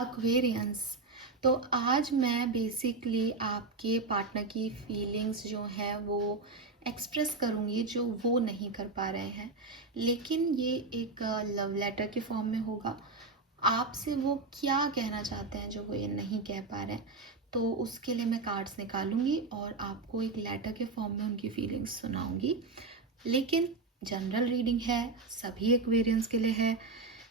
Aquarians. तो आज मैं बेसिकली आपके पार्टनर की फीलिंग्स जो हैं वो एक्सप्रेस करूँगी जो वो नहीं कर पा रहे हैं, लेकिन ये एक लव लेटर के फॉर्म में होगा। आपसे वो क्या कहना चाहते हैं जो वो ये नहीं कह पा रहे हैं, तो उसके लिए मैं कार्ड्स निकालूंगी और आपको एक लेटर के फॉर्म में उनकी फीलिंग्स सुनाऊंगी। लेकिन जनरल रीडिंग है, सभी एक्वेरियंस के लिए है।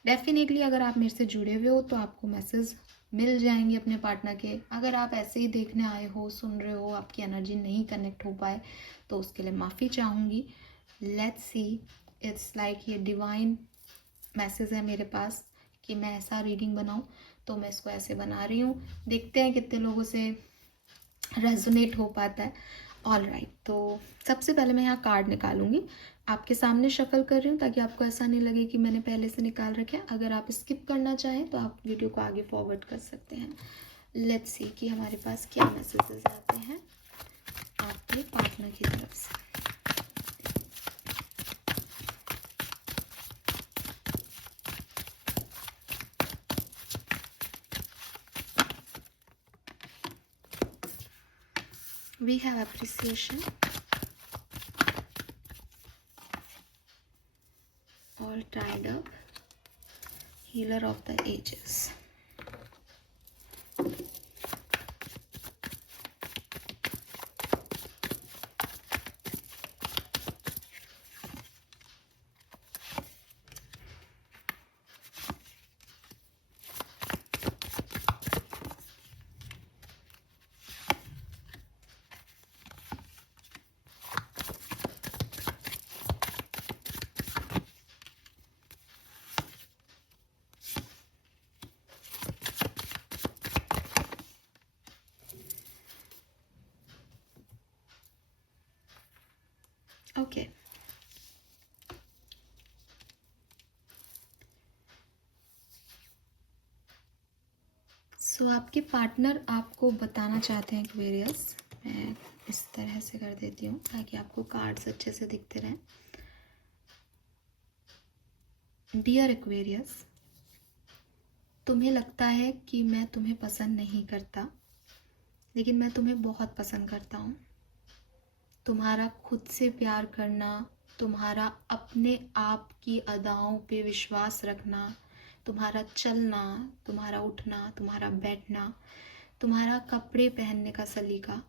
डेफिनेटली अगर आप मेरे से जुड़े हुए हो तो आपको मैसेज मिल जाएंगे अपने पार्टनर के। अगर आप ऐसे ही देखने आए हो, सुन रहे हो, आपकी एनर्जी नहीं कनेक्ट हो पाए तो उसके लिए माफ़ी चाहूँगी। लेट्स सी, इट्स लाइक ये डिवाइन मैसेज है मेरे पास कि मैं ऐसा रीडिंग बनाऊँ, तो मैं इसको ऐसे बना रही हूँ। देखते हैं कितने लोगों से रेजोनेट हो पाता है। ऑल राइट, तो सबसे पहले मैं यहाँ कार्ड निकालूंगी, आपके सामने शफल कर रही हूँ ताकि आपको ऐसा नहीं लगे कि मैंने पहले से निकाल रखे हैं। अगर आप स्किप करना चाहें तो आप वीडियो को आगे फॉरवर्ड कर सकते हैं। लेट्स सी कि हमारे पास क्या मैसेजेस आते हैं आपके पार्टनर की तरफ से। We have appreciation, all tied up, healer of the ages. Okay, so आपके पार्टनर आपको बताना चाहते हैं एक्वेरियस। मैं इस तरह से कर देती हूँ ताकि आपको कार्ड्स अच्छे से दिखते रहें। डियर एक्वेरियस, तुम्हें लगता है कि मैं तुम्हें पसंद नहीं करता, लेकिन मैं तुम्हें बहुत पसंद करता हूँ। तुम्हारा खुद से प्यार करना, तुम्हारा अपने आप की अदाओं पे विश्वास रखना, तुम्हारा चलना, तुम्हारा उठना, तुम्हारा बैठना, तुम्हारा कपड़े पहनने का सलीका,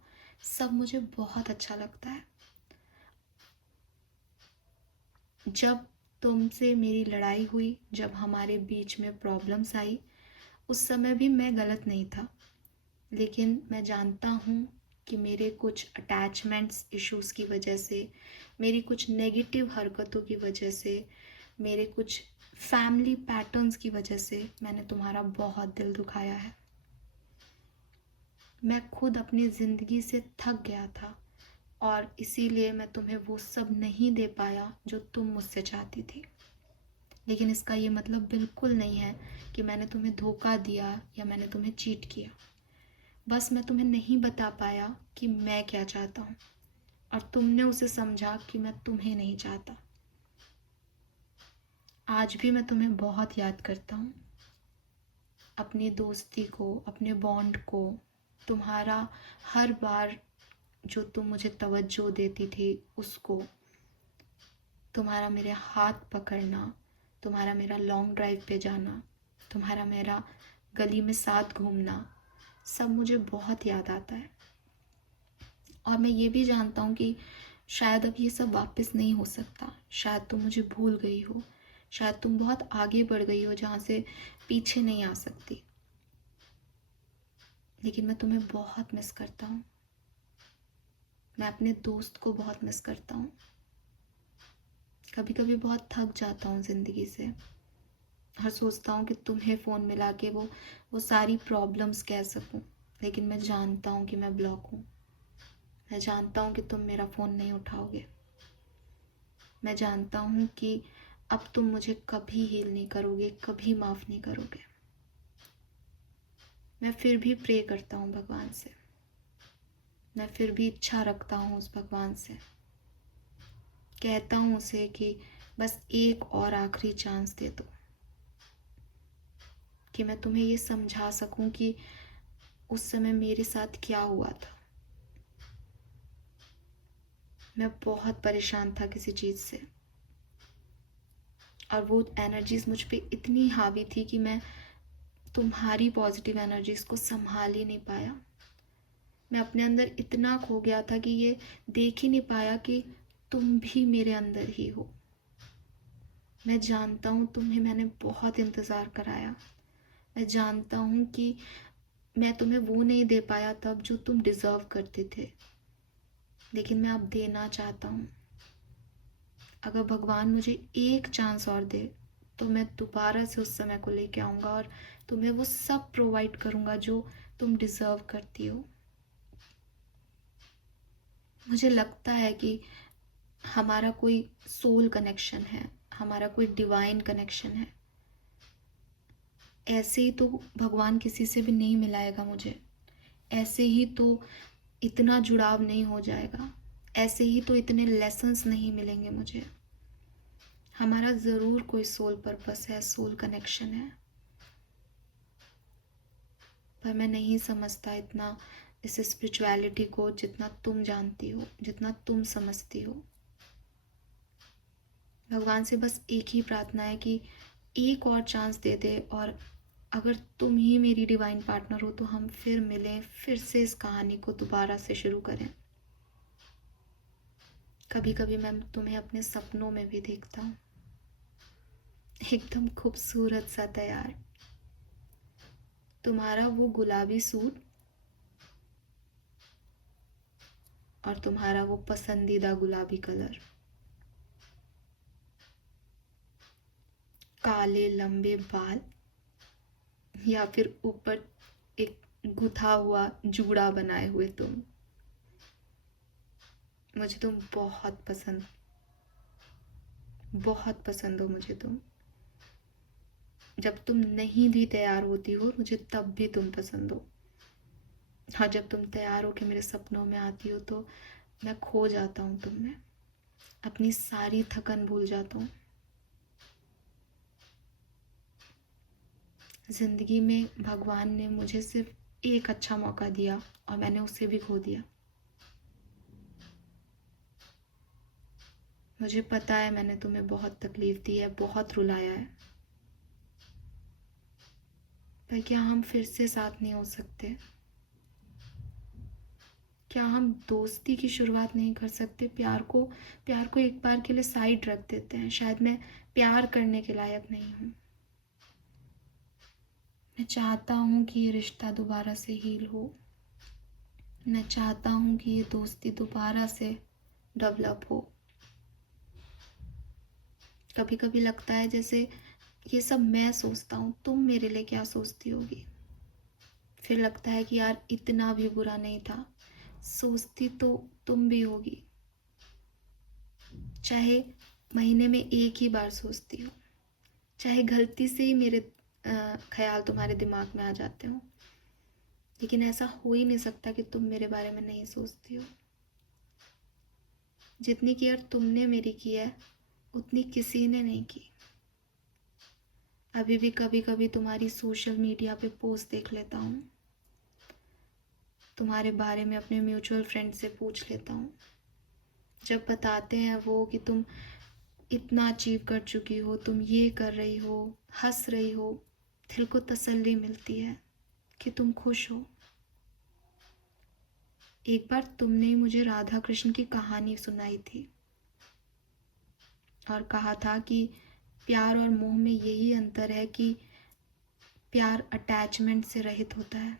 सब मुझे बहुत अच्छा लगता है। जब तुमसे मेरी लड़ाई हुई, जब हमारे बीच में प्रॉब्लम्स आई, उस समय भी मैं गलत नहीं था, लेकिन मैं जानता हूँ कि मेरे कुछ अटैचमेंट्स इश्यूज़ की वजह से, मेरी कुछ नेगेटिव हरकतों की वजह से, मेरे कुछ फैमिली पैटर्न्स की वजह से मैंने तुम्हारा बहुत दिल दुखाया है। मैं खुद अपनी ज़िंदगी से थक गया था और इसीलिए मैं तुम्हें वो सब नहीं दे पाया जो तुम मुझसे चाहती थी। लेकिन इसका ये मतलब बिल्कुल नहीं है कि मैंने तुम्हें धोखा दिया या मैंने तुम्हें चीट किया। बस मैं तुम्हें नहीं बता पाया कि मैं क्या चाहता हूँ और तुमने उसे समझा कि मैं तुम्हें नहीं चाहता। आज भी मैं तुम्हें बहुत याद करता हूँ, अपनी दोस्ती को, अपने बॉन्ड को, तुम्हारा हर बार जो तुम मुझे तवज्जो देती थी उसको, तुम्हारा मेरे हाथ पकड़ना, तुम्हारा मेरा लॉन्ग ड्राइव पे जाना, तुम्हारा मेरा गली में साथ घूमना, सब मुझे बहुत याद आता है। और मैं ये भी जानता हूँ कि शायद अब ये सब वापस नहीं हो सकता। शायद तुम मुझे भूल गई हो, शायद तुम बहुत आगे बढ़ गई हो जहाँ से पीछे नहीं आ सकती, लेकिन मैं तुम्हें बहुत मिस करता हूँ। मैं अपने दोस्त को बहुत मिस करता हूँ। कभी कभी बहुत थक जाता हूँ ज़िंदगी से और सोचता हूँ कि तुम्हें फ़ोन मिला के वो सारी प्रॉब्लम्स कह सकूँ, लेकिन मैं जानता हूँ कि मैं ब्लॉक हूँ। मैं जानता हूँ कि तुम मेरा फ़ोन नहीं उठाओगे। मैं जानता हूँ कि अब तुम मुझे कभी हील नहीं करोगे, कभी माफ़ नहीं करोगे। मैं फिर भी प्रे करता हूँ भगवान से, मैं फिर भी इच्छा रखता हूँ उस भगवान से, कहता हूँ उसे कि बस एक और आखिरी चांस दे दो, कि मैं तुम्हें ये समझा सकूं कि उस समय मेरे साथ क्या हुआ था। मैं बहुत परेशान था किसी चीज़ से, और वो एनर्जीज मुझ पे इतनी हावी थी कि मैं तुम्हारी पॉजिटिव एनर्जीज को संभाल ही नहीं पाया। मैं अपने अंदर इतना खो गया था कि ये देख ही नहीं पाया कि तुम भी मेरे अंदर ही हो। मैं जानता हूँ तुम्हें मैंने बहुत इंतज़ार कराया। मैं जानता हूँ कि मैं तुम्हें वो नहीं दे पाया तब जो तुम डिज़र्व करते थे, लेकिन मैं अब देना चाहता हूँ। अगर भगवान मुझे एक चांस और दे तो मैं दोबारा से उस समय को लेके आऊँगा और तुम्हें वो सब प्रोवाइड करूँगा जो तुम डिज़र्व करती हो। मुझे लगता है कि हमारा कोई सोल कनेक्शन है, हमारा कोई डिवाइन कनेक्शन है। ऐसे ही तो भगवान किसी से भी नहीं मिलाएगा मुझे, ऐसे ही तो इतना जुड़ाव नहीं हो जाएगा, ऐसे ही तो इतने लेसन्स नहीं मिलेंगे मुझे। हमारा ज़रूर कोई सोल पर्पस है, सोल कनेक्शन है, पर मैं नहीं समझता इतना इस स्पिरिचुअलिटी को जितना तुम जानती हो, जितना तुम समझती हो। भगवान से बस एक ही प्रार्थना है कि एक और चांस दे दे, और अगर तुम ही मेरी डिवाइन पार्टनर हो तो हम फिर मिलें, फिर से इस कहानी को दोबारा से शुरू करें। कभी कभी मैं तुम्हें अपने सपनों में भी देखता हूँ, एकदम खूबसूरत सा तैयार, तुम्हारा वो गुलाबी सूट और तुम्हारा वो पसंदीदा गुलाबी कलर, काले लंबे बाल, या फिर ऊपर एक गुथा हुआ जूड़ा बनाए हुए तुम। मुझे तुम बहुत पसंद हो मुझे तुम। जब तुम नहीं भी तैयार होती हो मुझे तब भी तुम पसंद हो। हाँ, जब तुम तैयार हो के मेरे सपनों में आती हो तो मैं खो जाता हूँ तुम में, अपनी सारी थकन भूल जाता हूँ। जिंदगी में भगवान ने मुझे सिर्फ एक अच्छा मौका दिया और मैंने उसे भी खो दिया। मुझे पता है मैंने तुम्हें बहुत तकलीफ दी है, बहुत रुलाया है, पर क्या हम फिर से साथ नहीं हो सकते? क्या हम दोस्ती की शुरुआत नहीं कर सकते? प्यार को एक बार के लिए साइड रख देते हैं। शायद मैं प्यार करने के लायक नहीं हूँ। मैं चाहता हूँ कि ये रिश्ता दोबारा से हील हो। मैं चाहता हूँ कि ये दोस्ती दोबारा से डेवलप हो। कभी कभी लगता है जैसे ये सब मैं सोचता हूँ, तुम मेरे लिए क्या सोचती होगी? फिर लगता है कि यार इतना भी बुरा नहीं था, सोचती तो तुम भी होगी, चाहे महीने में एक ही बार सोचती हो, चाहे गलती से ही मेरे ख्याल तुम्हारे दिमाग में आ जाते हो, लेकिन ऐसा हो ही नहीं सकता कि तुम मेरे बारे में नहीं सोचती हो। जितनी केयर तुमने मेरी की है उतनी किसी ने नहीं की। अभी भी कभी कभी तुम्हारी सोशल मीडिया पे पोस्ट देख लेता हूँ, तुम्हारे बारे में अपने म्यूचुअल फ्रेंड से पूछ लेता हूँ। जब बताते हैं वो कि तुम इतना अचीव कर चुकी हो, तुम ये कर रही हो, हंस रही हो, दिल को तसल्ली मिलती है कि तुम खुश हो। एक बार तुमने ही मुझे राधा कृष्ण की कहानी सुनाई थी और कहा था कि प्यार और मोह में यही अंतर है कि प्यार अटैचमेंट से रहित होता है।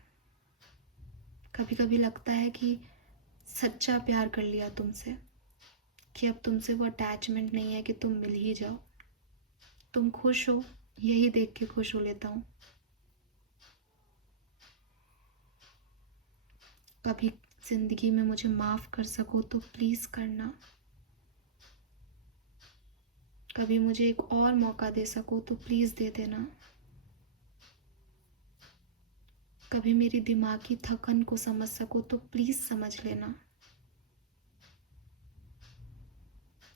कभी कभी लगता है कि सच्चा प्यार कर लिया तुमसे, कि अब तुमसे वो अटैचमेंट नहीं है कि तुम मिल ही जाओ, तुम खुश हो, यही देख के खुश हो लेता हूँ। कभी जिंदगी में मुझे माफ कर सको तो प्लीज करना। कभी मुझे एक और मौका दे सको तो प्लीज दे देना। कभी मेरी दिमागी थकन को समझ सको तो प्लीज समझ लेना।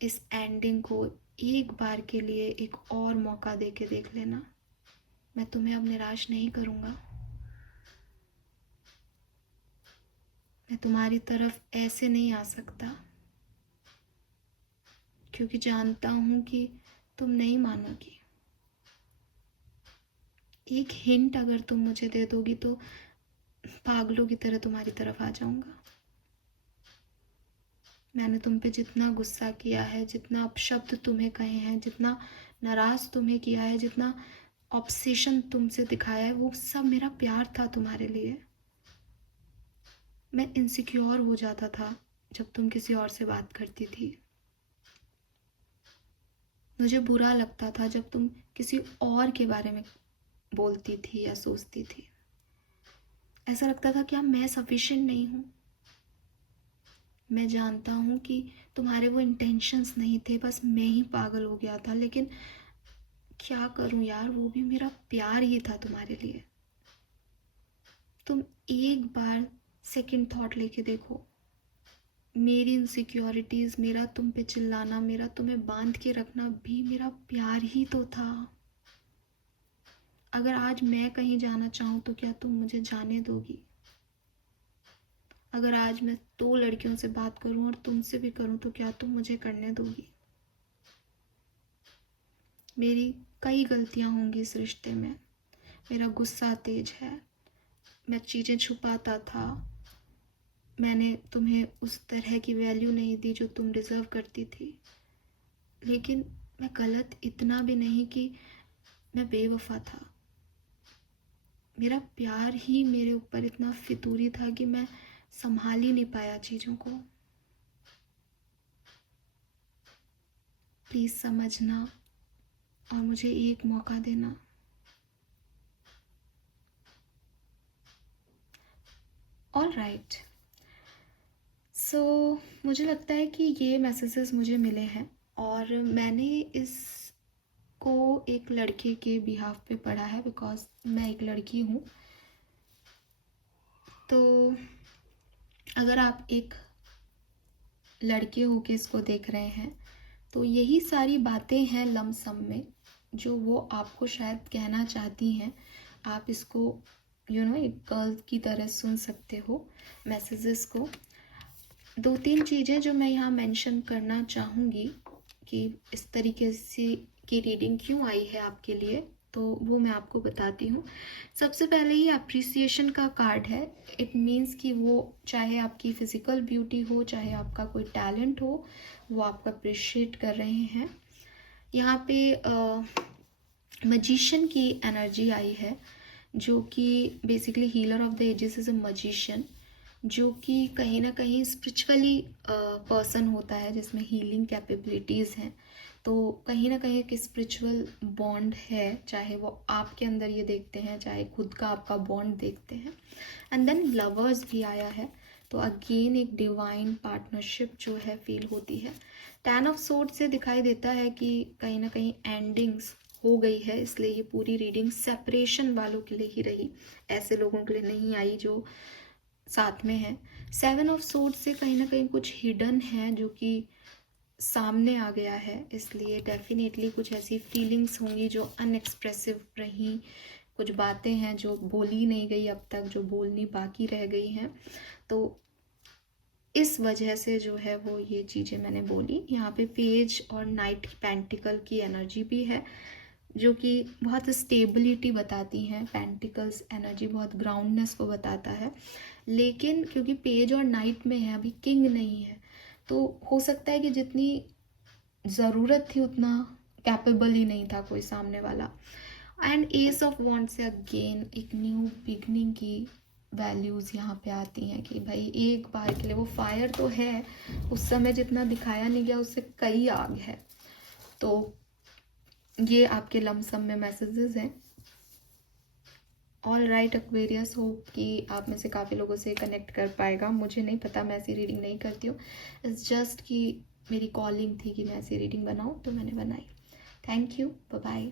इस एंडिंग को एक बार के लिए एक और मौका दे के देख लेना। मैं तुम्हें अब निराश नहीं करूँगा। मैं तुम्हारी तरफ ऐसे नहीं आ सकता, क्योंकि जानता हूँ कि तुम नहीं मानोगी। एक हिंट अगर तुम मुझे दे दोगी तो पागलों की तरह तुम्हारी तरफ आ जाऊँगा। मैंने तुम पे जितना गुस्सा किया है, जितना अपशब्द तुम्हें कहे हैं, जितना नाराज़ तुम्हें किया है, जितना ऑब्सेशन तुमसे दिखाया है, वो सब मेरा प्यार था तुम्हारे लिए। मैं इनसिक्योर हो जाता था जब तुम किसी और से बात करती थी। मुझे बुरा लगता था जब तुम किसी और के बारे में बोलती थी या सोचती थी। ऐसा लगता था क्या मैं सफिशिएंट नहीं हूँ। मैं जानता हूँ कि तुम्हारे वो इंटेंशंस नहीं थे, बस मैं ही पागल हो गया था। लेकिन क्या करूँ यार, वो भी मेरा प्यार ही था तुम्हारे लिए। तुम एक बार सेकंड थॉट लेके देखो। मेरी इनसिक्योरिटीज़, मेरा तुम पे चिल्लाना, मेरा तुम्हें बांध के रखना भी मेरा प्यार ही तो था। अगर आज मैं कहीं जाना चाहूँ तो क्या तुम मुझे जाने दोगी? अगर आज मैं 2 लड़कियों से बात करूँ और तुमसे भी करूँ तो क्या तुम मुझे करने दोगी? मेरी कई गलतियाँ होंगी इस रिश्ते में। मेरा गुस्सा तेज है, मैं चीज़ें छुपाता था, मैंने तुम्हें उस तरह की वैल्यू नहीं दी जो तुम डिज़र्व करती थी। लेकिन मैं गलत इतना भी नहीं कि मैं बेवफा था। मेरा प्यार ही मेरे ऊपर इतना फितूरी था कि मैं संभाल ही नहीं पाया चीज़ों को। प्लीज़ समझना और मुझे एक मौका देना। ऑल राइट, सो मुझे लगता है कि ये मैसेजेस मुझे मिले हैं और मैंने इसको एक लड़के के बिहाफ पे पढ़ा है, बिकॉज मैं एक लड़की हूँ। तो अगर आप एक लड़के होके इसको देख रहे हैं तो यही सारी बातें हैं लमसम में जो वो आपको शायद कहना चाहती हैं। आप इसको एक गर्ल की तरह सुन सकते हो मैसेजेस को। 2-3 चीज़ें जो मैं यहाँ मेंशन करना चाहूँगी कि इस तरीके से की रीडिंग क्यों आई है आपके लिए, तो वो मैं आपको बताती हूँ। सबसे पहले ही अप्रिसिएशन का कार्ड है। इट मीन्स कि वो चाहे आपकी फ़िज़िकल ब्यूटी हो, चाहे आपका कोई टैलेंट हो, वो आपका अप्रिशिएट कर रहे हैं। यहाँ पे मजिशियन की एनर्जी आई है, जो कि basically healer of the ages is a magician, जो कि कहीं ना कहीं स्पिरिचुअली पर्सन होता है जिसमें हीलिंग कैपेबिलिटीज़ हैं। तो कहीं ना कहीं एक स्पिरिचुअल बॉन्ड है, चाहे वो आपके अंदर ये देखते हैं, चाहे खुद का आपका बॉन्ड देखते हैं। एंड देन लवर्स भी आया है, तो अगेन एक डिवाइन पार्टनरशिप जो है फील होती है। 10 ऑफ सोर्ड से दिखाई देता है कि कहीं ना कहीं एंडिंग्स हो गई है, इसलिए ये पूरी रीडिंग सेपरेशन वालों के लिए ही रही, ऐसे लोगों के लिए नहीं आई जो साथ में है। 7 ऑफ सोर्ड से कहीं ना कहीं कुछ हिडन है जो कि सामने आ गया है, इसलिए डेफिनेटली कुछ ऐसी फीलिंग्स होंगी जो अनएक्सप्रेसिव रहीं, कुछ बातें हैं जो बोली नहीं गई अब तक, जो बोलनी बाकी रह गई हैं। तो इस वजह से जो है वो ये चीज़ें मैंने बोली। यहाँ पे पेज और नाइट पेंटिकल की एनर्जी भी है जो कि बहुत स्टेबिलिटी बताती हैं। पेंटिकल्स एनर्जी बहुत ग्राउंडनेस को बताता है, लेकिन क्योंकि पेज और नाइट में है, अभी किंग नहीं है, तो हो सकता है कि जितनी ज़रूरत थी उतना कैपेबल ही नहीं था कोई सामने वाला। एंड एस ऑफ वॉन्ड से अगेन एक न्यू बिगनिंग की वैल्यूज़ यहाँ पे आती हैं कि भाई एक बार के लिए वो फायर तो है, उस समय जितना दिखाया नहीं गया उससे कई आग है। तो ये आपके लमसम में मैसेजेस हैं। ऑल राइट एक्वेरियस, हो कि आप में से काफ़ी लोगों से कनेक्ट कर पाएगा, मुझे नहीं पता, मैं ऐसी रीडिंग नहीं करती हूँ। इट्स जस्ट कि मेरी कॉलिंग थी कि मैं ऐसी रीडिंग बनाऊँ तो मैंने बनाई। Thank you, bye bye.